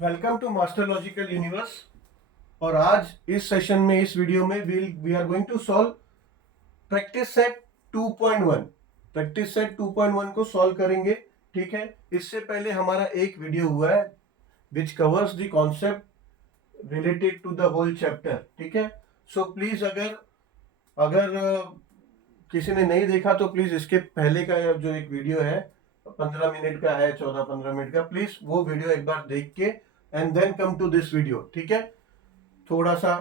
Welcome to master logical universe. और आज इस सेशन में, इस वीडियो में we are going to solve practice set 2.1। Practice set 2.1 को सॉल्व करेंगे। ठीक है, इससे पहले हमारा एक वीडियो हुआ है which covers the concept related to the whole chapter. ठीक है, सो प्लीज अगर अगर किसी ने नहीं देखा तो प्लीज इसके पहले का जो एक वीडियो है 15 मिनट का है, 14-15 मिनट का, प्लीज वो वीडियो एक बार देख के and then come to this video. ठीक है, थोड़ा सा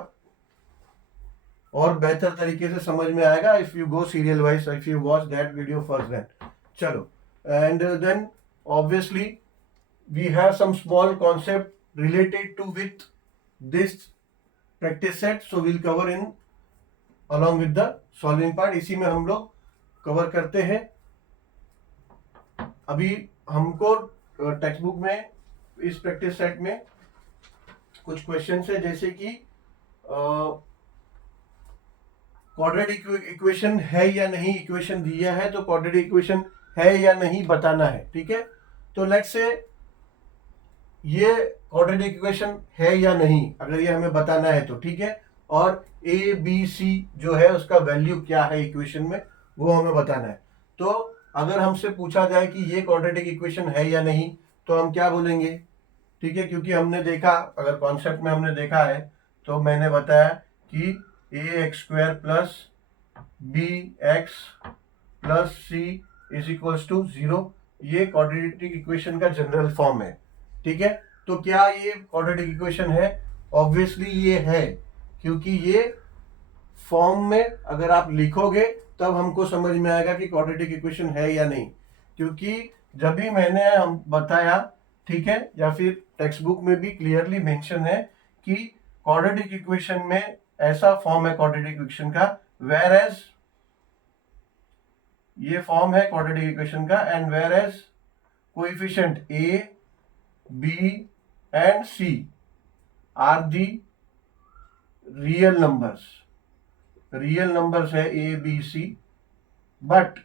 और बेहतर तरीके से समझ में आएगा if you go serial wise, if you watch that video first. Then चलो, and then obviously we have some small concept related to with this practice set, so will cover in along with the solving part. इसी में हम लोग cover करते हैं। अभी हमको text book में इस प्रैक्टिस सेट में कुछ क्वेश्चन है, जैसे कि क्वाड्रेटिक इक्वेशन है या नहीं, इक्वेशन दिया है तो क्वाड्रेटिक इक्वेशन है या नहीं बताना है। ठीक है, तो लेट्स से ये क्वाड्रेटिक इक्वेशन है या नहीं, अगर ये हमें बताना है तो ठीक है, और ए बी सी जो है उसका वैल्यू क्या है इक्वेशन में, वो हमें बताना है। तो अगर हमसे पूछा जाए कि ये क्वाड्रेटिक इक्वेशन है या नहीं, तो हम क्या बोलेंगे? ठीक है, क्योंकि हमने देखा, अगर कॉन्सेप्ट में हमने देखा है तो मैंने बताया कि a x square plus b x plus c is equals to 0, ये क्वाड्रेटिक इक्वेशन का जनरल फॉर्म है। ठीक है, तो क्या ये क्वाड्रेटिक इक्वेशन है? ऑब्वियसली ये है, क्योंकि ये फॉर्म में अगर आप लिखोगे तब हमको समझ में आएगा कि क्वाड्रेटिक इक्वेशन है या नहीं। क्योंकि जब भी मैंने हम बताया, ठीक है, या फिर टेक्स्ट बुक में भी क्लियरली मेंशन है कि क्वाड्रेटिक इक्वेशन में ऐसा फॉर्म है क्वाड्रेटिक इक्वेशन का, वेयर एज ये फॉर्म है क्वाड्रेटिक इक्वेशन का, and whereas coefficient a b and c are the real numbers. Real numbers है a B c, but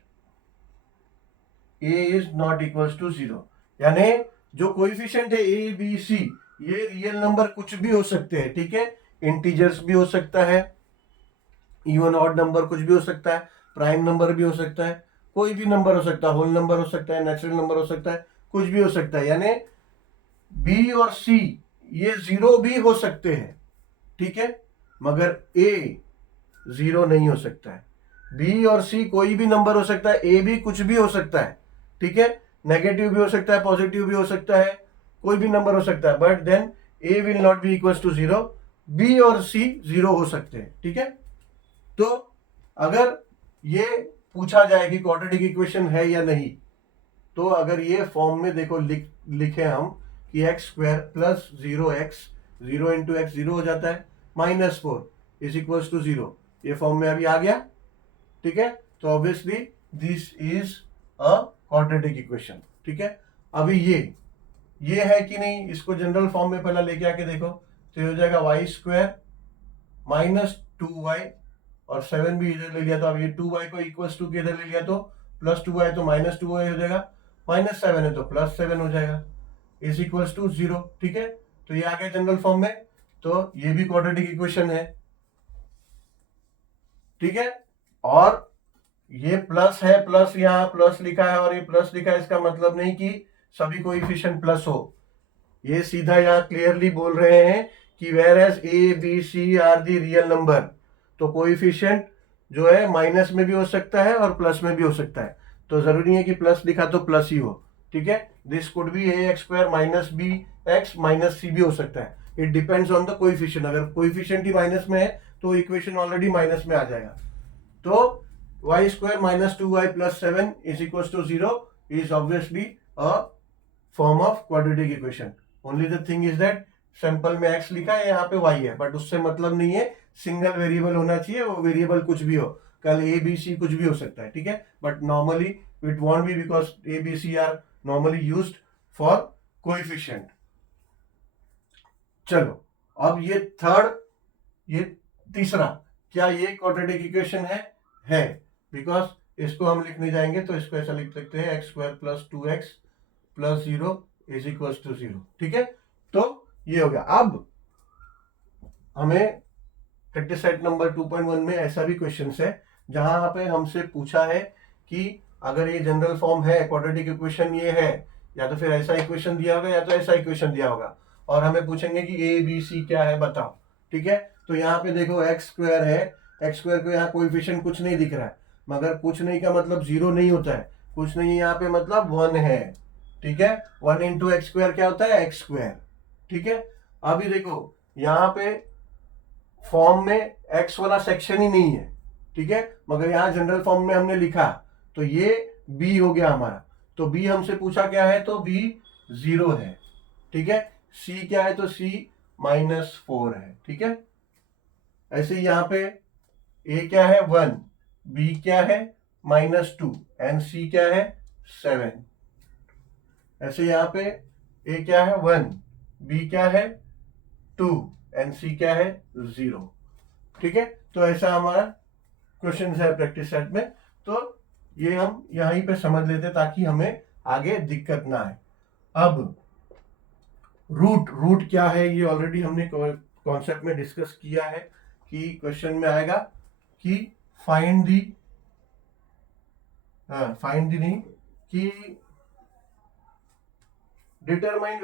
a is not equals to 0। यानी जो coefficient है a B C, ये real number कुछ भी हो सकते हैं। ठीक है, इंटीजर्स भी हो सकता है, इवन ऑड नंबर कुछ भी हो सकता है, प्राइम नंबर भी हो सकता है, कोई भी नंबर हो सकता है, होल नंबर हो सकता है, नेचुरल नंबर हो सकता है, कुछ भी हो सकता है। यानी बी और सी ये 0 भी हो सकते हैं। ठीक है, मगर ए 0 नहीं हो सकता है। बी और सी कोई भी नंबर हो सकता है, ए भी कुछ भी हो सकता है। ठीक है, नेगेटिव भी हो सकता है, पॉजिटिव भी हो सकता है, कोई भी नंबर हो सकता है, but then A will not be equal to 0। B और सी 0 हो सकते हैं। ठीक है, तो अगर ये पूछा जाए कि क्वाड्रेटिक इक्वेशन है या नहीं, तो अगर ये फॉर्म में देखो लिखे हम कि x square plus 0x, 0 into x 0 हो जाता है, -4 इज इक्वल्स टू 0, ये फॉर्म में अभी आ गया। ठीक है, तो obviously this is a quadratic equation. ठीक है, अभी ये है कि नहीं, इसको जनरल फॉर्म में पहला लेके आके देखो, तो ये हो जाएगा वाई स्क्वायर -2y, और 7 भी इधर ले लिया तो अब ये 2y को इक्वल्स टू के इधर ले लिया तो +2y, तो -2y हो जाएगा, -7 है तो +7 हो जाएगा, इज इक्वल्स टू 0। ठीक है, तो ये आ गया जनरल फॉर्म में, तो ये भी क्वाड्रेटिक इक्वेशन है। ठीक है, और ये प्लस है, प्लस यहाँ प्लस लिखा है और ये प्लस लिखा है, इसका मतलब नहीं कि सभी कोएफिशिएंट प्लस हो। ये सीधा यहाँ क्लियरली बोल रहे हैं कि whereas A B C are the real number, तो कोएफिशिएंट जो है माइनस में भी हो सकता है और प्लस में भी हो सकता है, तो जरूरी है कि प्लस लिखा तो प्लस ही हो। ठीक है, this could be a x square minus b x minus c भी हो सकता है, it depends on the coefficient. अगर कोएफिशिएंट ही माइनस में है तो इक्वेशन ऑलरेडी माइनस में आ जाएगा। तो y square -2y plus 7 is equals to 0 is obviously a form of quadratic equation. Only the thing is that sample में x लिखा है, यहाँ पे y है, बट उससे मतलब नहीं है सिंगल वेरिएबल होना चाहिए, वो वेरिएबल कुछ भी हो, कल ए बी सी कुछ भी हो सकता है। ठीक है, but normally it won't be, because A B C are normally used for coefficient. चलो, अब ये तीसरा, क्या ये क्वाड्रेटिक इक्वेशन है, बिकॉज इसको हम लिखने जाएंगे तो इसको ऐसा लिख सकते हैं x² + 2x + 0 is equal to 0। ठीक है, तो ये हो गया। अब हमें प्रैक्टिस सेट नंबर 2.1 में ऐसा भी क्वेश्चन है जहां पे हमसे पूछा है कि अगर ये जनरल फॉर्म है, क्वाड्रेटिक इक्वेशन ये है, या तो फिर ऐसा इक्वेशन दिया होगा या तो ऐसा इक्वेशन दिया होगा, और हमें पूछेंगे कि ए बी सी क्या है बताओ। ठीक है, तो यहाँ पे देखो एक्स स्क्वायर है, एक्स स्क्वायर को यहाँ कोएफिशिएंट कुछ नहीं दिख रहा है, मगर कुछ नहीं का मतलब जीरो नहीं होता है, कुछ नहीं यहाँ पे मतलब 1 है। ठीक है, 1 इंटू एक्स स्क्वायर क्या होता है, एक्स स्क्वायर। ठीक है, अभी देखो यहाँ पे फॉर्म में एक्स वाला सेक्शन ही नहीं है, ठीक है, मगर यहाँ जनरल फॉर्म में हमने लिखा, तो ये बी हो गया हमारा। तो बी हमसे पूछा क्या है, तो बी 0 है। ठीक है, सी क्या है, तो सी -4 है। ठीक है, ऐसे ही यहाँ पे ए क्या है 1, बी क्या है -2 एंड सी क्या है 7। ऐसे यहाँ पे ए क्या है 1, बी क्या है 2 एंड सी क्या है 0। ठीक है, तो ऐसा हमारा क्वेश्चन है प्रैक्टिस सेट में। तो ये हम यहीं पे समझ लेते ताकि हमें आगे दिक्कत ना आए। अब रूट क्या है, ये ऑलरेडी हमने कॉन्सेप्ट में डिस्कस किया है कि क्वेश्चन में आएगा कि फाइंड दी नहीं कि determine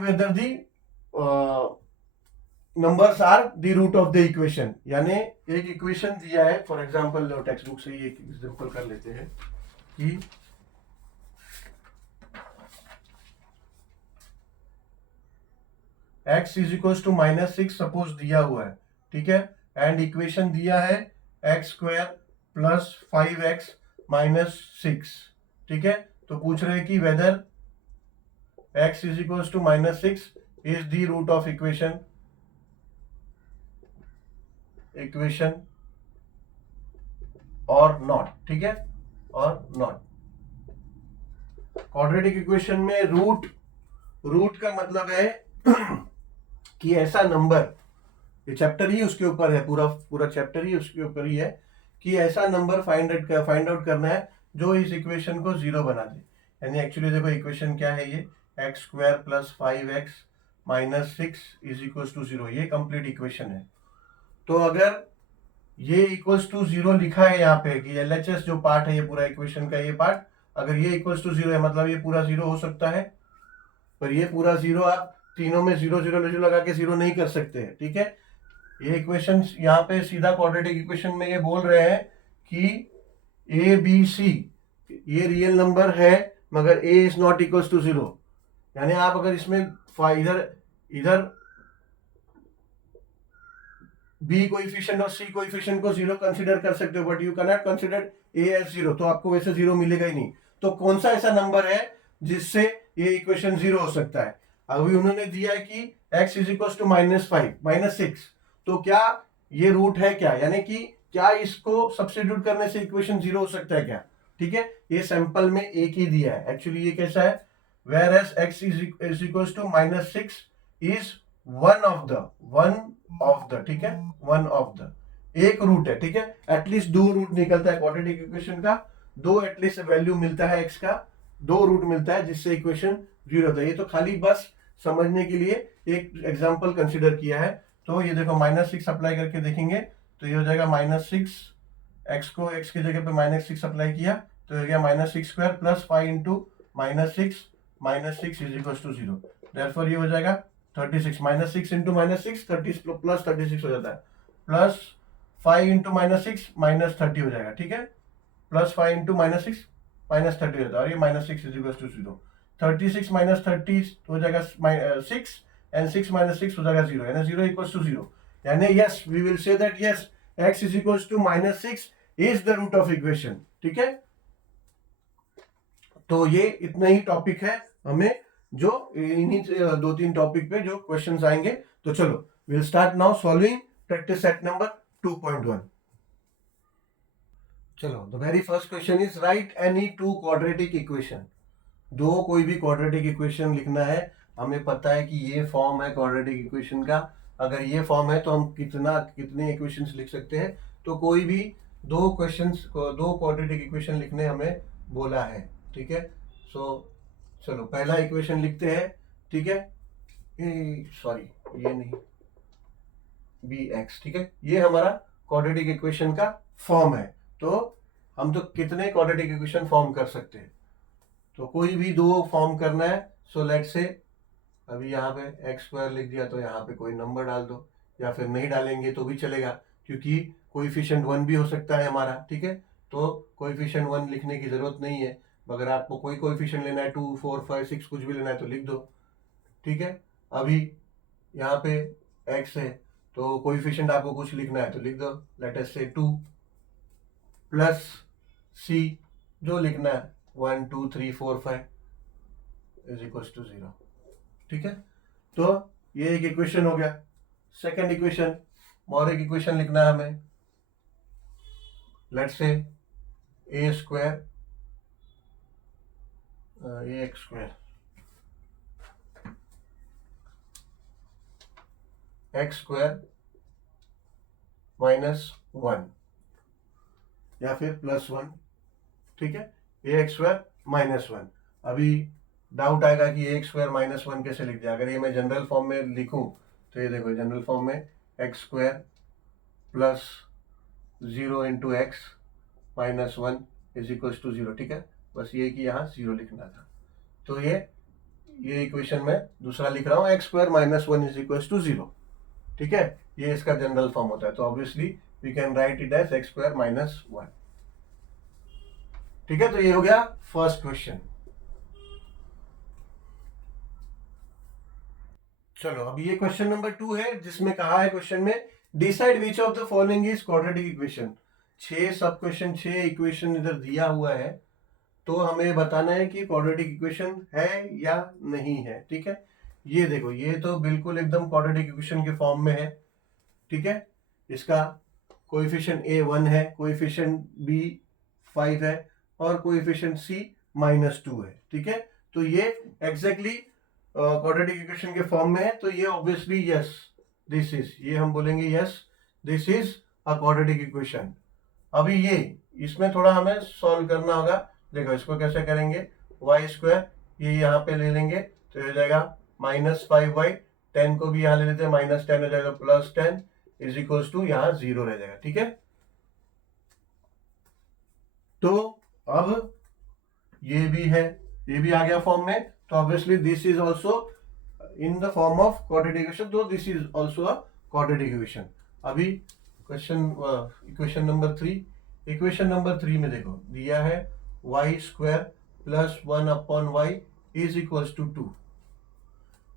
whether the numbers are the root of the equation. यानी एक इक्वेशन दिया है, फॉर एग्जांपल टेक्स्ट बुक से ही एक एग्जांपल कर लेते हैं कि x is equal to -6 suppose दिया हुआ है। ठीक है, एंड इक्वेशन दिया है x स्क्वायर प्लस 5x -6। ठीक है, तो पूछ रहे हैं कि whether x is equal to -6 is the root of equation और नॉट। ठीक है, और नॉट। क्वाड्रेटिक इक्वेशन में रूट का मतलब है कि ऐसा नंबर, ये चैप्टर ही उसके ऊपर है, पूरा चैप्टर ही उसके ऊपर ही है कि ऐसा नंबर फाइंड आउट करना है जो इस इक्वेशन को 0 बना दे। यानी एक्चुअली देखो इक्वेशन क्या है, ये x square plus 5x -6 is equal to 0, ये कंप्लीट इक्वेशन है। तो अगर ये इक्वल्स टू 0 लिखा है यहाँ पे कि LHS जो पार्ट है ये पूरा इक्वेशन का ये पार्ट, अगर ये इक्वल्स टू 0 है मतलब ये पूरा 0 हो सकता है, पर ये पूरा 0 आप तीनों में 0 0 0 लगा के 0 नहीं कर सकते हैं। ठीक है, ये इक्वेशन यहाँ पे सीधा क्वाड्रेटिक इक्वेशन में ये बोल रहे हैं कि ABC ये रियल नंबर है मगर A is not equals to 0। यानी आप अगर इसमें इधर बी कोएफिशिएंट और सी कोएफिशिएंट को 0 कंसीडर कर सकते हो, but you can not consider a as 0, तो आपको वैसे 0 मिलेगा ही नहीं। तो कौन सा ऐसा नंबर है जिससे ये इक्वेशन 0 हो सकता है? अभी उन्होंने दिया है कि x इज इक्वल टू -6, तो क्या ये रूट है क्या, यानी कि क्या इसको सब्स्टिट्यूट करने से इक्वेशन 0 हो सकता है क्या? ठीक है, ये सैंपल में एक ही दिया है। एक्चुअली ये कैसा है, whereas x is equal to -6 is one of the, ठीक है, वन ऑफ द, एक रूट है। ठीक है, एटलीस्ट 2 रूट निकलता है क्वाड्रेटिक इक्वेशन का, 2 एटलीस्ट वैल्यू मिलता है x का, 2 रूट मिलता है जिससे इक्वेशन 0 होता है। ये तो खाली बस समझने के लिए एक एग्जांपल कंसीडर किया है। तो ये देखो -6 अप्लाई करके देखेंगे तो ये हो जाएगा -6, x को x की जगह पे -6 अप्लाई किया तो हो गया -6 square plus 5 into -6 is equal to 0। Therefore ये हो जाएगा 36, -6 इंटू -6 30 प्लस 36 हो जाता है, प्लस 5 इंटू -6 -30 हो जाएगा। ठीक है, प्लस 5 इंटू -6 -30 हो जाता है, और ये -6 इज इक्वल टू 0। 36 -30 हो जाएगा 6 एंड 6 -6 हो जाएगा 0, यानी 0 इक्वल टू 0। यानी yes we will say that yes x is equal to -6 is the root of equation. ठीक है, तो ये इतना ही टॉपिक है हमें, जो इन्हीं 2-3 टॉपिक पे जो क्वेश्चंस आएंगे। तो चलो will start now solving practice set number 2.1। चलो the very first question is right any 2 quadratic equation. दो कोई भी क्वाड्रेटिक इक्वेशन लिखना है, हमें पता है कि ये फॉर्म है क्वाड्रेटिक इक्वेशन का। अगर ये फॉर्म है तो हम कितने इक्वेशंस लिख सकते हैं, तो कोई भी 2 क्वाड्रेटिक इक्वेशन लिखने हमें बोला है, ठीक है। सो चलो पहला इक्वेशन लिखते हैं, ठीक है। सॉरी, ये नहीं, बी एक्स, ठीक है। ये हमारा क्वाड्रेटिक इक्वेशन का फॉर्म है। तो हम तो कितने क्वाड्रेटिक इक्वेशन फॉर्म कर सकते हैं, तो कोई भी दो फॉर्म करना है। सो लेट्स से अभी यहाँ पे एक्स स्क्वायर लिख दिया, तो यहाँ पे कोई नंबर डाल दो, या फिर नहीं डालेंगे तो भी चलेगा, क्योंकि कोएफिशिएंट 1 भी हो सकता है हमारा, ठीक है। तो कोएफिशिएंट 1 लिखने की जरूरत नहीं है। अगर आपको कोई कोएफिशिएंट लेना है, 2, 4, 5, 6 कुछ भी लेना है तो लिख दो, ठीक है। अभी यहाँ पे एक्स है, तो कोएफिशिएंट आपको कुछ लिखना है तो लिख दो, लेट अस से 2 प्लस सी, जो लिखना है 1, 2, 3, 4, 5 इज इक्वल टू 0, ठीक है। तो ये एक इक्वेशन हो गया। सेकंड इक्वेशन, और एक इक्वेशन लिखना है हमें, let's say A square A x square x square -1 या फिर +1, ठीक है। ए एक्स स्क्वायर -1। अभी डाउट आएगा कि ए एक्स स्क्वायर -1 कैसे लिख दिया। अगर ये मैं जनरल फॉर्म में लिखूं तो ये देखो, जनरल फॉर्म में x square plus 0 into x -1 is equal to 0, ठीक है। बस ये कि यहाँ 0 लिखना था। तो ये इक्वेशन में दूसरा लिख रहा हूँ, x square -1 is equal to 0, ठीक है। ये इसका जनरल फॉर्म होता है। तो obviously we can write it as x square -1, ठीक है। तो ये हो गया फर्स्ट क्वेश्चन। चलो अब ये क्वेश्चन नंबर 2 है, जिसमें कहा है क्वेश्चन में decide which of the following is quadratic equation. 6 सब क्वेश्चन, 6 इक्वेशन इधर दिया हुआ है, तो हमें बताना है कि क्वाड्रेटिक इक्वेशन है या नहीं है, ठीक है। ये देखो, ये तो बिल्कुल एकदम क्वाड्रेटिक इक्वेशन के फॉर्म में है, ठीक है। इसका कोएफिशिएंट ए 1 है, कोएफिशिएंट बी 5 है, और कोएफिशिएंट सी -2 है, ठीक है। तो ये एग्जैक्टली क्वाड्रेटिक इक्वेशन के फॉर्म में है। तो ये ऑब्वियसली यस, दिस इज, ये हम बोलेंगे yes, this is a quadratic equation. अभी ये इसमें थोड़ा हमें सॉल्व करना होगा। देखो इसको कैसे करेंगे, वाई स्क्वायर ये यहाँ पे ले लेंगे तो हो जाएगा -5y, 10 को भी यहाँ ले लेते हैं, -10 हो जाएगा +10 इज इक्वल टू यहाँ 0 रह जाएगा, ठीक है। तो अब ये भी है, ये भी आ गया फॉर्म में। तो obviously this is also in the form of quadratic equation, तो this is also a quadratic equation. अभी इक्वेशन नंबर 3, इक्वेशन नंबर 3 में देखो दिया है y square plus 1/y is equal to 2।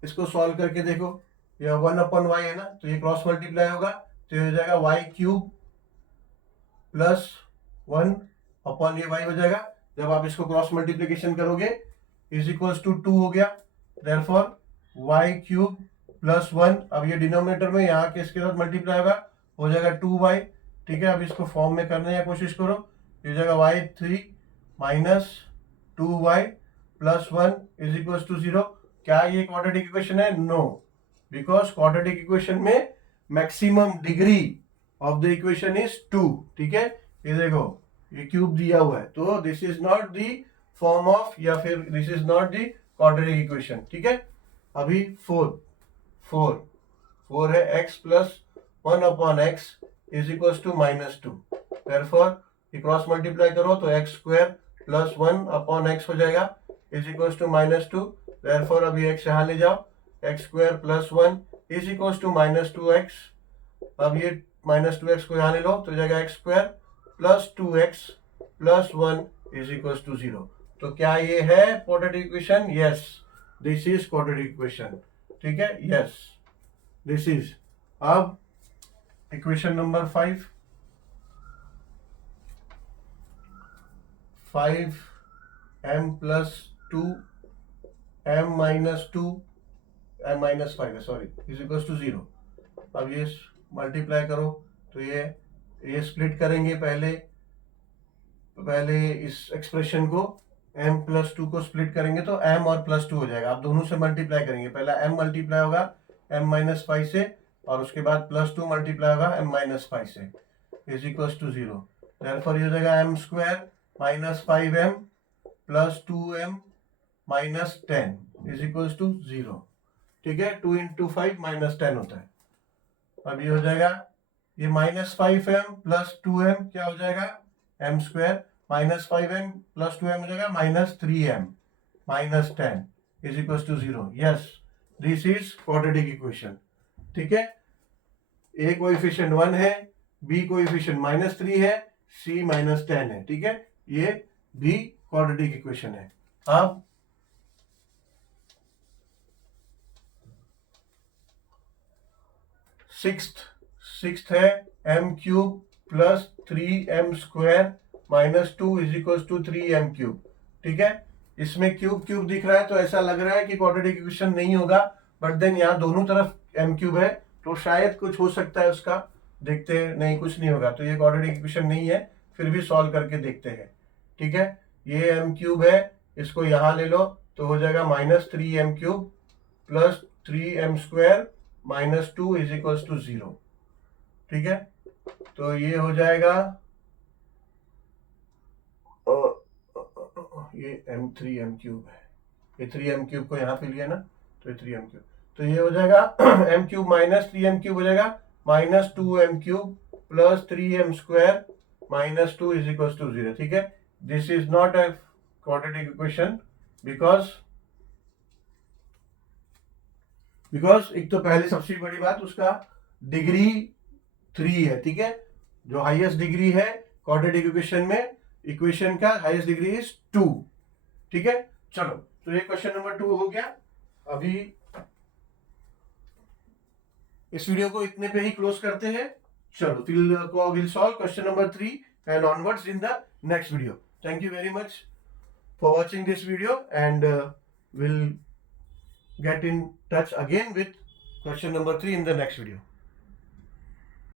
इसको सॉल्व करके देखो, यह 1/y है ना, तो ये क्रॉस मल्टीप्लाई होगा, तो ये हो जाएगा y³ प्लस 1 ये y हो जाएगा। जब आप इसको क्रॉस मल्टीप्लीकेशन करोगे इज इक्वल टू 2 हो गया, देयरफॉर y³ प्लस 1, अब ये डिनोमिनेटर में यहाँ के इसके साथ मल्टीप्लाई होगा, हो जाएगा 2y, ठीक है। अब इसको फॉर्म में करने की कोशिश करो, ये हो जाएगा y3 minus 2y plus 1 is equal to 0। क्या ये क्वाड्रेटिक इक्वेशन है? नो, बिकॉज क्वाड्रेटिक इक्वेशन में maximum degree of the equation is 2, ठीक है। ये देखो ये क्यूब दिया हुआ है, तो this is not the form of, या फिर this is not the quadratic equation, ठीक है। अभी 4 है, x plus 1/x is equal to -2, therefore ये क्रॉस मल्टीप्लाई करो तो x स्क्वायर प्लस 1/x हो जाएगा इज इक्वल टू -2, देयरफॉर अभी x यहाँ ले जाओ, x square plus 1 is equal to -2x। अब ये -2x को यहाँ ले लो तो जाएगा x square plus 2x plus 1 is equal to 0। तो क्या ये है quadratic equation? Yes, this is quadratic equation, ठीक है, यस दिस इज। अब equation number 5 m plus 2 m minus 2 m minus 5 है, सॉरी, इज इक्वल टू 0। अब ये मल्टीप्लाई करो तो ये स्प्लिट करेंगे, पहले इस एक्सप्रेशन को m प्लस 2 को स्प्लिट करेंगे तो m और प्लस 2 हो जाएगा। आप दोनों से मल्टीप्लाई करेंगे, पहला m मल्टीप्लाई होगा m माइनस 5 से, और उसके बाद प्लस 2 मल्टीप्लाई होगा m माइनस 5 से, इज इक्वल टू 0। देयरफॉर ये हो जाएगा m square minus 5m plus 2m minus 10 is equal to 0। ठीक है, 2 इंटू 5 माइनस 10 होता है। अब ये हो जाएगा, ये माइनस 5m प्लस 2m क्या हो जाएगा, m square, minus 5m plus 2m हो जाएगा minus 3m minus 10 is equal to 0। Yes, this is quadratic equation. ठीक है, ए कोएफिशिएंट 1 है, बी कोएफिशिएंट माइनस 3 है, सी माइनस 10 है। ठीक है, ये भी क्वाड्रेटिक इक्वेशन है। अब सिक्स्थ है m cube plus 3m square minus 2 is equal to 3m cube. ठीक है, इसमें क्यूब क्यूब दिख रहा है तो ऐसा लग रहा है कि क्वाड्रेटिक इक्वेशन नहीं होगा, बट देन यहाँ दोनों तरफ m क्यूब है तो शायद कुछ हो सकता है उसका। देखते हैं, नहीं कुछ नहीं होगा तो ये क्वाड्रेटिक इक्वेशन नहीं है, फिर भी सॉल्व करके देखते हैं। ठीक है, ये m क्यूब है, इसको यहाँ ले लो तो हो जाएगा minus 3m cube plus 3m square minus 2 is equal to 0। ठीक है, तो ये हो जाएगा, ये m क्यूब है, ये 3m क्यूब को यहाँ पे लिया ना तो ये 3m क्यूब, तो ये हो जाएगा m cube minus 3m cube हो जाएगा minus 2m cube plus 3m square minus 2 is equal to 0। ठीक है, this is not a quadratic equation because एक तो पहले सबसे बड़ी बात उसका डिग्री 3 है। ठीक है, जो हाईएस्ट डिग्री है क्वाड्रेटिक इक्वेशन में, इक्वेशन का हाईएस्ट डिग्री इज 2। ठीक है, चलो तो ये क्वेश्चन नंबर 2 हो गया। अभी इस वीडियो को इतने पे ही क्लोज करते हैं। चलो will solve question number 3 and onwards in the next video. Thank you very much for watching this video and will get in touch again with question number 3 in the next video.